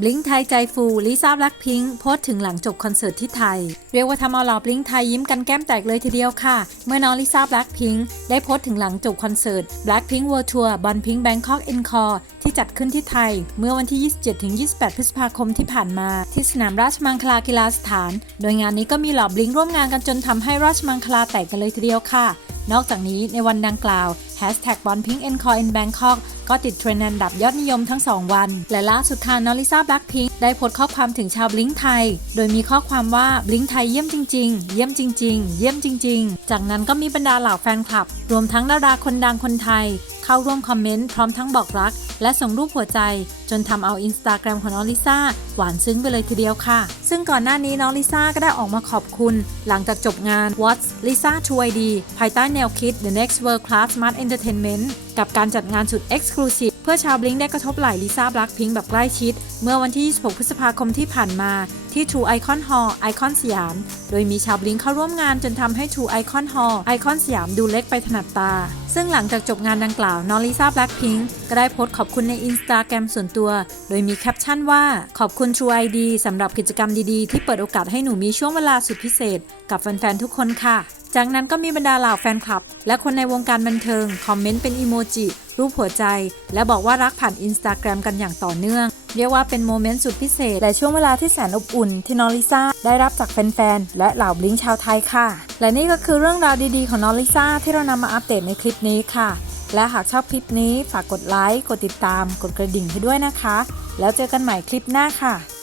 บลิงไทยใจฟูลิซ่าแบล็คพิงค์โพสต์ถึงหลังจบคอนเสิร์ตที่ไทย เรียกว่าทำเอาเหล่าบลิงไทยยิ้มกันแก้มแตกเลยทีเดียวค่ะ เมื่อน้องลิซ่าแบล็คพิงค์ได้โพสต์ถึงหลังจบคอนเสิร์ต Blackpink World Tour บอลพิงค์แบงคอก Encore ที่จัดขึ้นที่ไทย เมื่อวันที่ 27-28 พฤษภาคมที่ผ่านมา ที่สนามราชมังคลากีฬาสถาน โดยงานนี้ก็มีเหล่าบลิงร่วมงานกันจนทำให้ราชมังคลาแตกกันเลยทีเดียวค่ะนอกจากนี้ในวันดังกล่าว Hashtag b o n p i n k e n c o r e in Bangkok ก็ติดเทรนด์อันดับยอดนิยมทั้ง 2 วัน และล่าสุดค่ะนอลิซ่าแบล็คพิงได้โพสต์ข้อความถึงชาวบลิงไทย โดยมีข้อความว่าบลิงไทยเยี่ยมจริง ๆ เยี่ยมจริง ๆ เยี่ยมจริง ๆ จากนั้นก็มีบรรดาเหล่าแฟนคลับ รวมทั้งดาราคนดังคนไทย เข้าร่วมคอมเมนต์พร้อมทั้งบอกรัก และส่งรูปหัวใจ จนทำเอาอินสตาแกรมของน้องลิซ่าหวานซึ้งไปเลยทีเดียวค่ะ ซึ่งก่อนหน้านี้น้องลิซ่าก็ได้ออกมาขอบคุณ หลังจากจบงาน What's Lisa 2 ID ภายใต้แนวคิด The Next World Class Smart Entertainment กับการจัดงานสุด Exclusive เพื่อชาวบลิงได้กระทบไหล่ลิซ่าบล็คพิงแบบใกล้ชิด เมื่อวันที่ 26 พฤษภาคมที่ผ่านมาที่ True Icon Hall ไอคอนสยาม โดยมีชาวบลิงเข้าร่วมงานจนทำให้ True Icon Hall ไอคอนสยามดูเล็กไปถนัดตา ซึ่งหลังจากจบงานดังกล่าว น้องลิซ่าแบล็คพิงก็ได้โพสต์ขอบคุณในอินสตาแกรมส่วนตัว โดยมีแคปชั่นว่า ขอบคุณ True ID สำหรับกิจกรรมดีๆ ที่เปิดโอกาสให้หนูมีช่วงเวลาสุดพิเศษ กับแฟนๆทุกคนค่ะ จากนั้นก็มีบรรดาเหล่าแฟนคลับ และคนในวงการบันเทิง คอมเมนต์เป็นอีโมจิ รูปหัวใจ และบอกว่ารักผ่านอินสตาแกรมกันอย่างต่อเนื่อง เรียกว่าเป็นโมเมนต์สุดพิเศษ และช่วงเวลาที่แสนอบอุ่น ที่น้องลิซ่าได้รับจากแฟนๆ และเหล่าบลิงชาวไทยค่ะ และนี่ก็คือเรื่องราวดีๆ ของน้องลิซ่าที่เรานำมาอัปเดตในคลิปนี้ค่ะ และหากชอบคลิปนี้ฝากกดไลค์กดติดตาม กดกระดิ่งให้ด้วยนะคะ แล้วเจอกันใหม่คลิปหน้าค่ะ